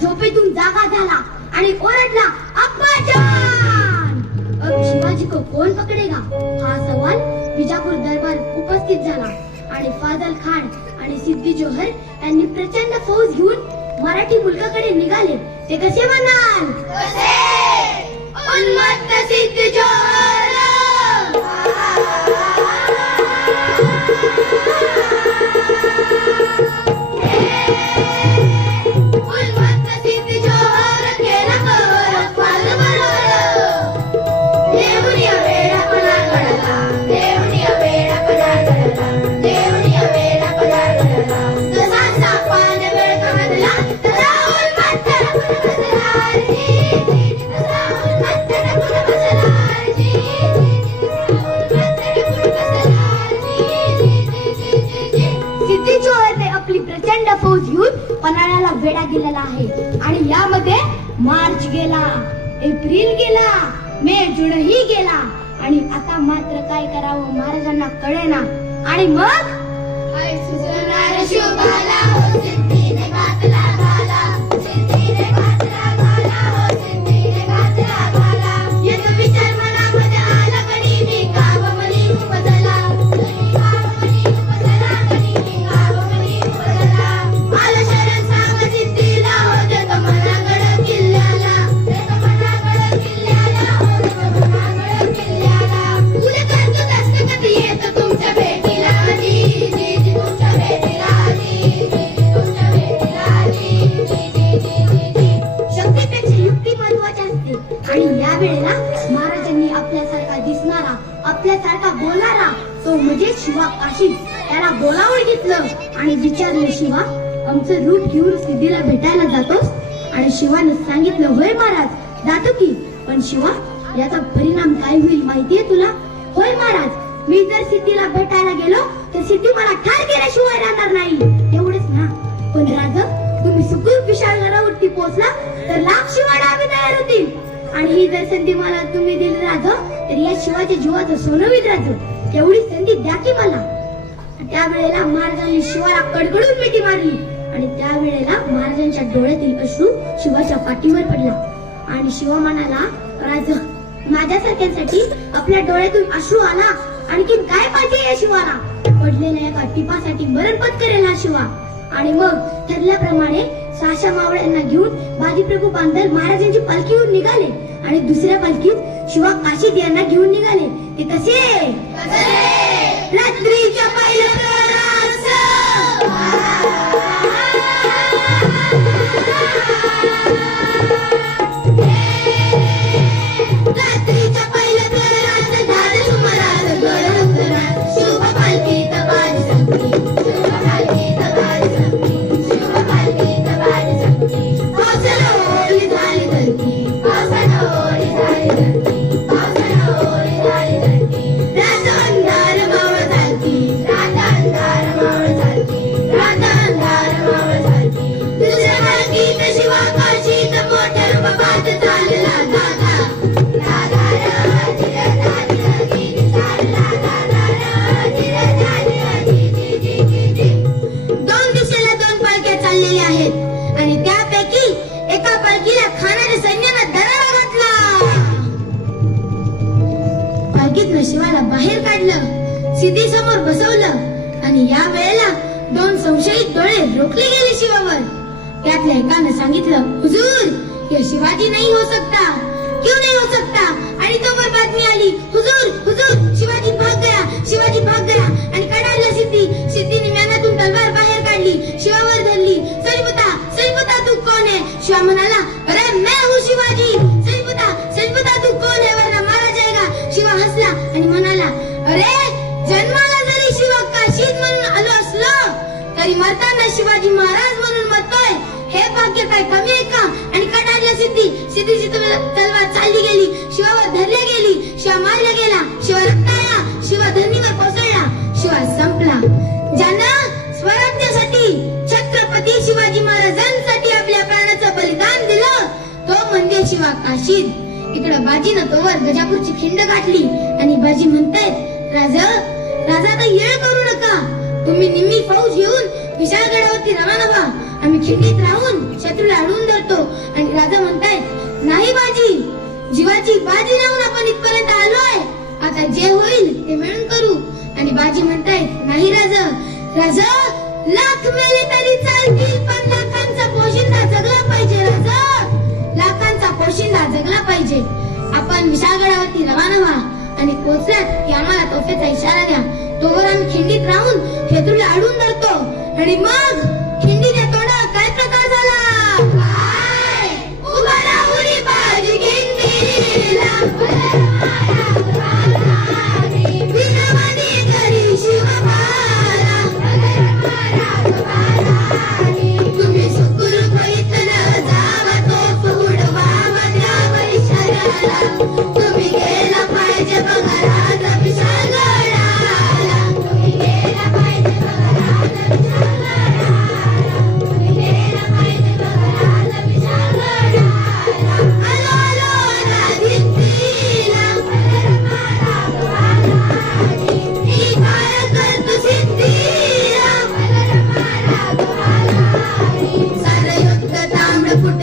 झोपेतून जागा झाला आणि ओरडला, अब्बाजान! अब शिवाजी को कौन पकडेगा? हा सवाल विजापूर दरबार उपस्थित झाला आणि फाजल खान आणि सिद्दी जोहर यांनी प्रचंड फौज घेऊन मराठी मुलकाकडे निघाले. ते कसे म्हणाल? उन्मत्त सिद्दी जोहर! फौज घेऊन पन्हाळ्याला वेढा गेलेला आहे आणि यामध्ये मार्च गेला, एप्रिल गेला, मे जूनही गेला आणि आता मात्र काय करावं महाराजांना कळेना. आणि मग हाय सुजणार शुभाला हो सिद्धीने घातला घाला, सिद्धीने घातला घाला, हो सिद्धीने घातला घाला. येत विचार मनामध्ये आला कणी मी गावमनी उपजला, गावमनी उपजला कणी मी गावमनी उपजला. आला शरण सांग सिद्धीला हो देतो मनागड किल्ल्याला, देतो मनागड किल्ल्याला, हो देतो मनागड किल्ल्याला. उद्या करतो दस्तखत येतो तुमच्या भेटीला, जी जी जी तुमच्या भेटीला, जी जी जी तुमच्या भेटीला, जी जी जी जी जी. शक्तीपेक्षा युक्ती महत्वाची असते आणि या वेळेला महाराजांनी आपल्यासारखा दिसणारा, आपल्यासारखा बोलणारा तो म्हणजे शिवा काशी त्याला बोलावून घेतलं आणि विचारलं, शिवा आमचं रूप घेऊन सिद्धीला भेटायला जातोस? आणि शिवानं सांगितलं, होय महाराज जातो की, पण शिवा याचा परिणाम काय होईल माहितीये तुला? होय महाराज, मी जर सिद्धीला भेटायला गेलो तर सिद्धी मला ठार केल्याशिवाय राहणार नाही. एवढंच ना, पण राजा तुम्ही सुखरूप विशाळगडावरती पोहोचला तर लाख शिवाडा आम्ही तयार होतील. आणि ही जर संधी मला तुम्ही दिली राजा तर या शिवाच्या जीवाचं सोनं विध राजा, तेवढी संधी द्या की मला. त्यावेळेला महाराजांनी शिवाला कडकडून मिठी मारली आणि त्यावेळेला महाराजांच्या डोळ्यातील अश्रू शिवाच्या पाठीवर पडला आणि शिवा म्हणाला, राजा, माझ्यासारख्यांसाठी आपल्या डोळ्यातून अश्रू आला, आणखी काय पाहिजे या शिवाला? पडलेल्या एका टिपासाठी मरण पत्करेल हा शिवा. आणि मग ठरल्याप्रमाणे 600 मावळ्यांना घेऊन बाजीप्रभू बांधल महाराजांची पालखीहून निघाले आणि दुसऱ्या पालखीत शिवा काशीद यांना घेऊन निघाले. ते कसे? रात्रीच्या पहिल्या प्रहरास रात्रीच्या पहिल्या प्रहरास झाले सुमारास गड उतरणार शुभ पालखीत बाजी संपली, शुभ पालखीत बाजी संपली, शुभ पालखीत बाजी संपली. पावसानं ओली झाली धरती, पावसानं ओली झाली धरती, पावसानं ओली झाली धरती. रात अंधार मावळ झालती, रात अंधार मावळ झालती, रात अंधार मावळ झालती. दुसऱ्या पालखीत शिवा काशीत मोठ्या रूपात चालला दादा. दोन दिशेला दोन पालख्या चाललेल्या आहेत आणि त्यापैकी एका पालखीला खाणाऱ्या सैन्यानं दरारा घातला. पालखीतनं शिवाला बाहेर काढलं, सिद्धी समोर बसवलं आणि या वेळेला दोन संशयित डोळे रोखले गेले शिवावर. त्यातल्या एकानं सांगितलं, हुजूर, ये शिवाजी नहीं हो सकता. क्यों नहीं हो सकता? आणि तोवर बातमी आली, हुजूर, हुजूर, शिवाजी भाग गया, शिवाजी भाग गया. आणि कडाडला सिद्धीने म्यानातून तलवार बाहेर काढली, शिवावर धरली. सच बता तू कौन है? शिवा म्हणाला, अरे मैं हूँ शिवाजी. सच बता तू कौन है, वरना मारा जाएगा. शिवा हसला आणि म्हणाला, अरे जन्माला जरी शिवा काशीद म्हणून आलो असलो तरी मरताना शिवाजी महाराज म्हणून मरतोय. हे भाग्य काय कमी आहे का? आणि कडाडला सिद्धीची तलवार चालली गेली, शिवावर धरल्या गेली, शिवा मारला गेला, शिवा रक्ताळला, शिवा धरणीवर कोसळला, शिवा संपला. ज्यानं स्वराज्यासाठी छत्रपती शिवाजी महाराजांसाठी आपल्या प्राणाचं बलिदान दिलं तो म्हणजे शिवा काशीद. इकडं बाजीनं तोवर गजापूरची खिंड गाठली आणि बाजी म्हणतायत, राजा आता येळ करू नका. तुम्ही निम्मी फौज घेऊन विशाळगडावरती रवाना व्हा. आम्ही खिंडीत राहून शत्रूला अडवून धरतो. आणि राजा म्हणतायत, नाही बाजी, जीवाची बाजी लावून आपण इथपर्यंत आलोय. आता जे होईल ते मिळून करू. आणि बाजी म्हणतायत, नाही राजा, लाख मेले तरी चालतील, पण लाखांचा पोशिंदा जगला पाहिजे. राजा, लाखांचा पोशिंदा जगला पाहिजे. आपण विशाळगडावरती रवाना व्हा आणि पोहोचल्यात की आम्हाला तोफेचा इशारा द्या. तोवर आम्ही खिंडीत राहून शत्रूला अडवून धरतो. आणि मग खिंडीच्या तोंडावर काय प्रकार झाला? उभा राहुरी बाजी खिंडीला, विनवणी करी शिवबाला. तुम्ही सुखरूप इथनं जावा, तोफ उडवावा त्यावर इशाऱ्याला. तुम्ही गेला पाहिजे बघा राजा विशाळगडाला. तुम्ही गेला पाहिजे बघा राजा विशाळगडाला. तुम्ही गेला पाहिजे बघा राजा विशाळगडाला. आलो आलो राधिंतीला, ही काय करतो सिद्धीला. सारं युक्त तांबड फुट